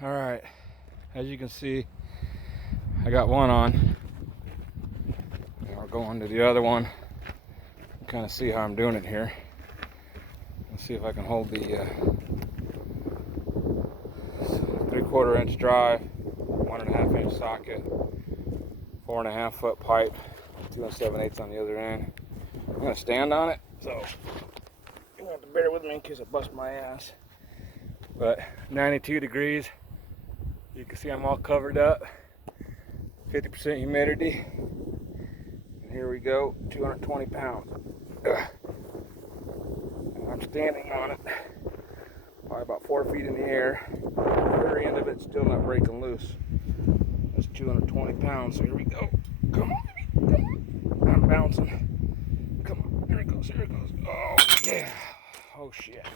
All right, as you can see, I got one on. Now we're going to the other one. Kind of see how I'm doing it here. Let's see if I can hold the 3/4 inch drive, 1.5 inch socket, 4.5 foot pipe, 2 7/8 on the other end. I'm gonna stand on it, so you have to bear with me in case I bust my ass. But 92 degrees. You can see I'm all covered up. 50% humidity. And here we go, 220 pounds. And I'm standing on it, probably about 4 feet in the air. The very end of it's still not breaking loose. That's 220 pounds. So here we go. Come on, come on. I'm bouncing. Come on, here it goes, here it goes. Oh, yeah. Oh, shit.